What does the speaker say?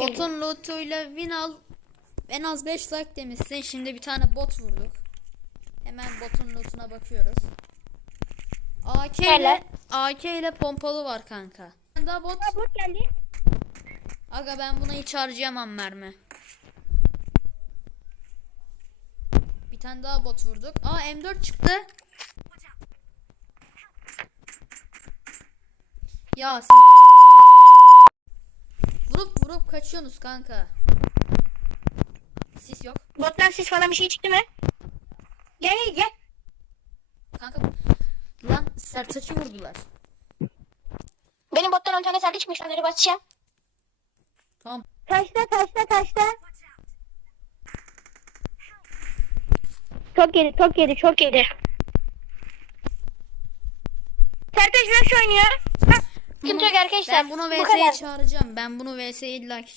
botun lootuyla win al. En az 5 like demişsin. Şimdi bir tane bot vurduk. Hemen botun lootuna bakıyoruz. AK ile. AK ile pompalı var kanka. Daha bot. Aa, bot geldi. Aga ben buna hiç harcayamam mermi. Bir tane daha bot vurduk. Aa M4 çıktı. Ya siz kaçıyorsunuz kanka. Sis yok. Bottan sis falan bir şey çıktı mı? Gel gel. Kanka lan sertaçı vurdular. Benim bottan 10 tane sarı çıkmış. Onları basacağım. Tamam. Taşta taşta taşta. Çok yedi çok yedi çok yedi. Sertaç nasıl oynuyor? Arkadaşlar. Ben bunu Bu VS'ye çağıracağım. Ben bunu VS'ye illa ki